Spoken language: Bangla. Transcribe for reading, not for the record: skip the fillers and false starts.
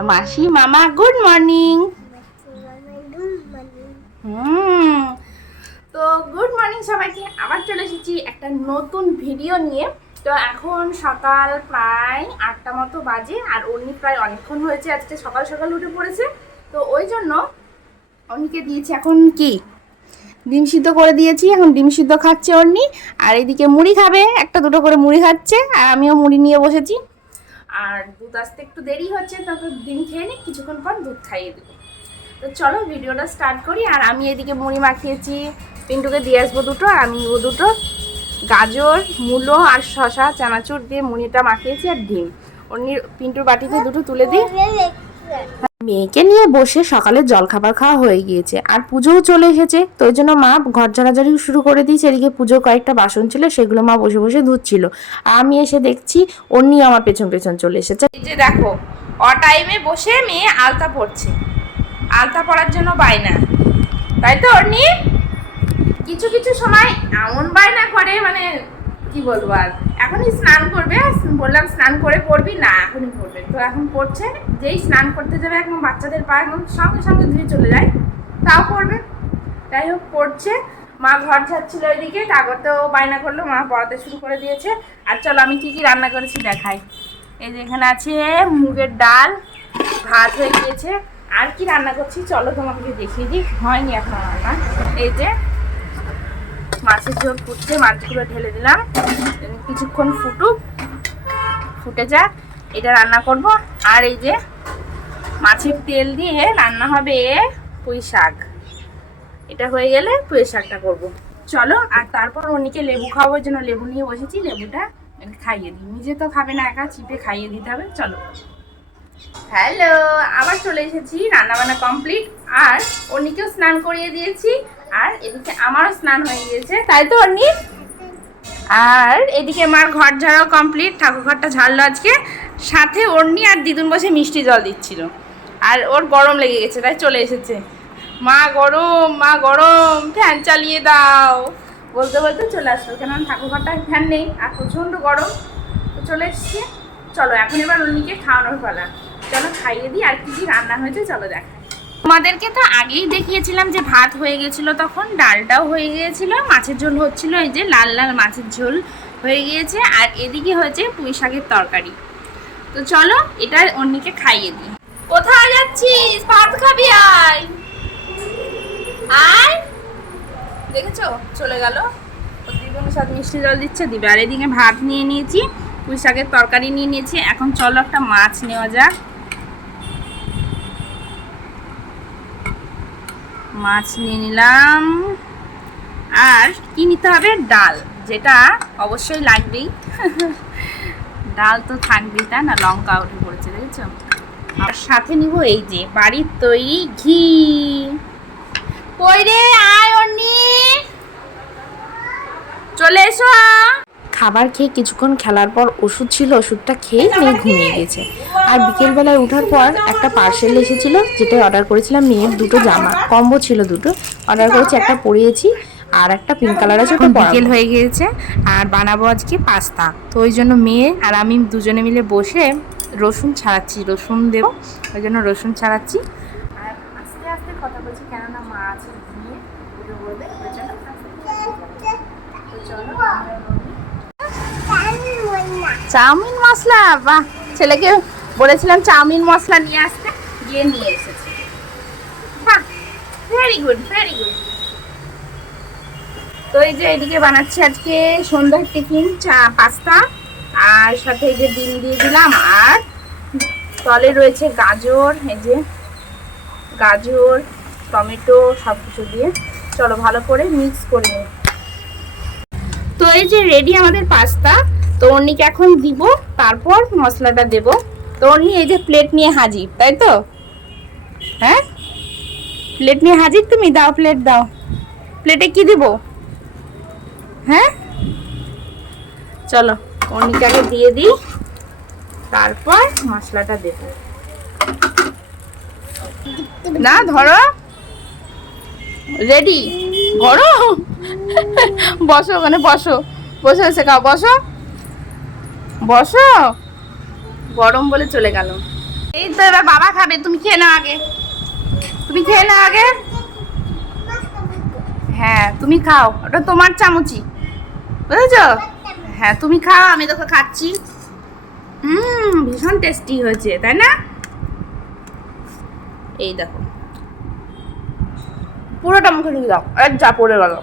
বলো মাসি মামা গুড মর্নিং। হুম, তো গুড মর্নিং সবাইকে। আবার চলে এসেছি একটা নতুন ভিডিও নিয়ে। তো এখন সকাল প্রায় 8টা মতো বাজে, আর অন্নি প্রায় অনেকক্ষণ হয়েছে আজকে সকাল সকাল উঠে পড়েছে। তো ওই জন্য অন্নিকে দিয়েছি এখন কি ডিম সিদ্ধ করে দিয়েছি, এখন ডিম সিদ্ধ খাচ্ছে অন্নি। আর এদিকে মুড়ি খাবে, একটা দুটো করে মুড়ি খাচ্ছে, আর আমিও মুড়ি নিয়ে বসেছি। আর দুধ আসতে একটু দেরি হচ্ছে, তবে ডিম খেয়ে নিই, কিছুক্ষণ পর দুধ খাইয়ে দেবো। তো চলো ভিডিওটা স্টার্ট করি। আর আমি এদিকে মুড়ি মাখিয়েছি, পিন্টুকে দিয়ে আসবো দুটো, আমি ও দুটো গাজর মূলো আর শশা চানাচুর দিয়ে মুড়িটা মাখিয়েছি, আর ডিম অন্যের পিন্টুর বাটিতে দুটো তুলে দিই। মেয়েকে নিয়ে বসে সকালে জলখাবার খাওয়া হয়ে গিয়েছে, আর পুজোও চলে এসেছে। তো ওই জন্য মা ঘর ঝাড়াঝাড়ি শুরু করে দিয়েছে। এদিকে পুজোর কয়েকটা বাসন ছিল, সেগুলো মা বসে বসে ধুচ্ছিল। আমি এসে দেখছি অন্যি আমার পেছন পেছন চলে এসেছে। এই যে দেখো, টাইমে বসে মেয়ে আলতা পড়ছে, আলতা পড়ার জন্য বায়না, তাই তো অন্যি? কিছু কিছু সময় এমন বায়না করে, মানে কি বলবো। আর এখনই স্নান করবে, বললাম স্নান করে পড়বি না, এখনই পড়বে। তো এখন পড়ছে, যেই স্নান করতে যাবে একদম বাচ্চাদের পা একদম সঙ্গে সঙ্গে ধুয়ে চলে যায়, তাও পড়বে। যাই হোক পড়ছে। মা ঘর ঝাড়ছিল ওইদিকে, তারপরতেও বায়না করলো, মা পড়াতে শুরু করে দিয়েছে। আর চলো আমি কি কি রান্না করেছি দেখাই। এই যে এখানে আছে মুগের ডাল, ভাত হয়ে গিয়েছে। আর কি রান্না করছি চলো তোমাকে দেখিয়ে দিই, হয়নি এখন রান্না। এই যে মাছের ঝোল ফুটছে, মাছগুলো ঢেলে দিলাম, কিছুক্ষণ ফুটে যাক, এটা রান্না করব। আর এই যে মাছের তেল দিয়ে রান্না হবে পুঁই শাক, এটা হয়ে গেলে পুঁই শাকটা করব। চলো। আর তারপর অন্যকে লেবু খাওয়ার জন্য লেবু নিয়ে বসেছি, লেবুটা খাইয়ে দিই, নিজে তো খাবে না, একা চিপে খাইয়ে দিতে হবে। চলো। হ্যালো, আবার চলে এসেছি, রান্নাবান্না কমপ্লিট, আর অন্যকেও স্নান করিয়ে দিয়েছি, আর এদিকে আমারও স্নান হয়ে গিয়েছে, তাই তো অন্যি? আর এদিকে মার ঘর ঝাড়াও কমপ্লিট, ঠাকুর ঘরটা ঝাড়লো আজকে। সাথে অন্যি আর দিদুন বসে মিষ্টি জল দিচ্ছিল, আর ওর গরম লেগে গেছে, তাই চলে এসেছে। মা গরম, মা গরম, ফ্যান চালিয়ে দাও বলতে বলতে চলে আসলো, কেননা ঠাকুর ঘরটায় ফ্যান নেই আর প্রচণ্ড গরম। তো চলে এসেছি। চলো এখন এবার অন্যকে খাওয়ানোর পালা, চলো খাইয়ে দিই। আর কি কি রান্না হয়েছে চলো দেখাই। তোমাদেরকে তো আগেই দেখিয়েছিলাম যে ভাত হয়ে গেছিল, তখন ডালটাও হয়ে গিয়েছিল, মাছের ঝোল হচ্ছিল, এই যে লাল লাল মাছের ঝোল হয়ে গিয়েছে, আর এদিকে হয়েছে পুঁই শাকের তরকারি। তো চলো এটা অন্যকে খাইয়ে দিই। কোথায় যাচ্ছিস? ভাত খাবি? আয় আয়, দেখেছো চলে গেল। দিদির সাথে মিষ্টি জল দিচ্ছে, দিবে। আর এদিকে ভাত নিয়ে নিয়েছি, পুঁই শাকের তরকারি নিয়ে নিয়েছি। এখন চলো একটা মাছ নেওয়া যাক। মাছ নিয়ে নিলাম। আর কি নিতে হবে? ডাল, যেটা অবশ্যই লাগবেই ডাল তো থাকবেই, তাই না? লঙ্কা উঠে পড়েছে, দেখেছো? আর সাথে নিব এই যে বাড়ির তৈরি ঘি। কই রে, আয় অন্নি, চলে এসো। খাবার খেয়ে কিছুক্ষণ খেলার পর ওষুধ ছিল, ওষুধটা খেয়ে মেয়ে ঘুমিয়ে গেছে। আর বিকেলবেলায় ওঠার পর একটা পার্সেল এসেছিল, যেটা অর্ডার করেছিলাম, মেয়ের দুটো জামা কম্বো ছিল, দুটো অর্ডার করেছি, একটা পরিয়েছি আর একটা পিঙ্ক কালার আছে। বিকেল হয়ে গিয়েছে আর বানাবো আজকে পাস্তা। তো ওই জন্য মেয়ে আর আমি দুজনে মিলে বসে রসুন ছাড়াচ্ছি, রসুন দেবো, ওই জন্য রসুন ছাড়াচ্ছি। আর আস্তে আস্তে কথা বলছি, কেননা মা আছে ঘুমিয়ে উঠে বলবে, ওই জন্য তো চলো। চাউমিন মশলা, বাহ, ছেলেকে বলেছিলাম চাউমিন মশলা নিয়ে আসতে, গিয়ে নিয়ে এসেছে। বাহ, ভেরি গুড ভেরি গুড। তো এই যে এদিকে বানাচ্ছি আজকে সন্ধ্যার টিফিন, পাস্তা, আর সাথে এই যে ডিম দিয়ে দিলাম, আর তলে রয়েছে গাজর, এই যে গাজর টমেটো সব কিছু দিয়ে। চলো ভালো করে মিক্স করে নিই। তো এই যে রেডি আমাদের পাস্তা। তো অন্যকে এখন দিব, তারপর মশলাটা দেব। তো অন্য এই যে প্লেট নিয়ে হাজির, তাই তো? হ্যাঁ, প্লেট নিয়ে হাজির, তুমি দাও, প্লেট দাও। প্লেটে কি দিব? হ্যাঁ চলো অন্যকে আগে দিয়ে দিই, তারপর মশলাটা দেব। না ধরো, রেডি করো, বসো ওখানে, বসো, বসে এসে খাও, বসো বসো। গরম বলে চলে গেল। এই তো এবার বাবা খাবে, তুমি খেয়ে নাও আগে, তুমি খেয়ে নাও আগে। হ্যাঁ তুমি খাও, ওটা তোমার চামচি, বুঝেছো? হ্যাঁ তুমি খাও, আমি তোকে খাচ্ছি। ভীষণ টেস্টি হয়েছে তাই না? এই দেখো পুরোটা মুখে ঢুকে দাও, এক যা পড়ে গেল।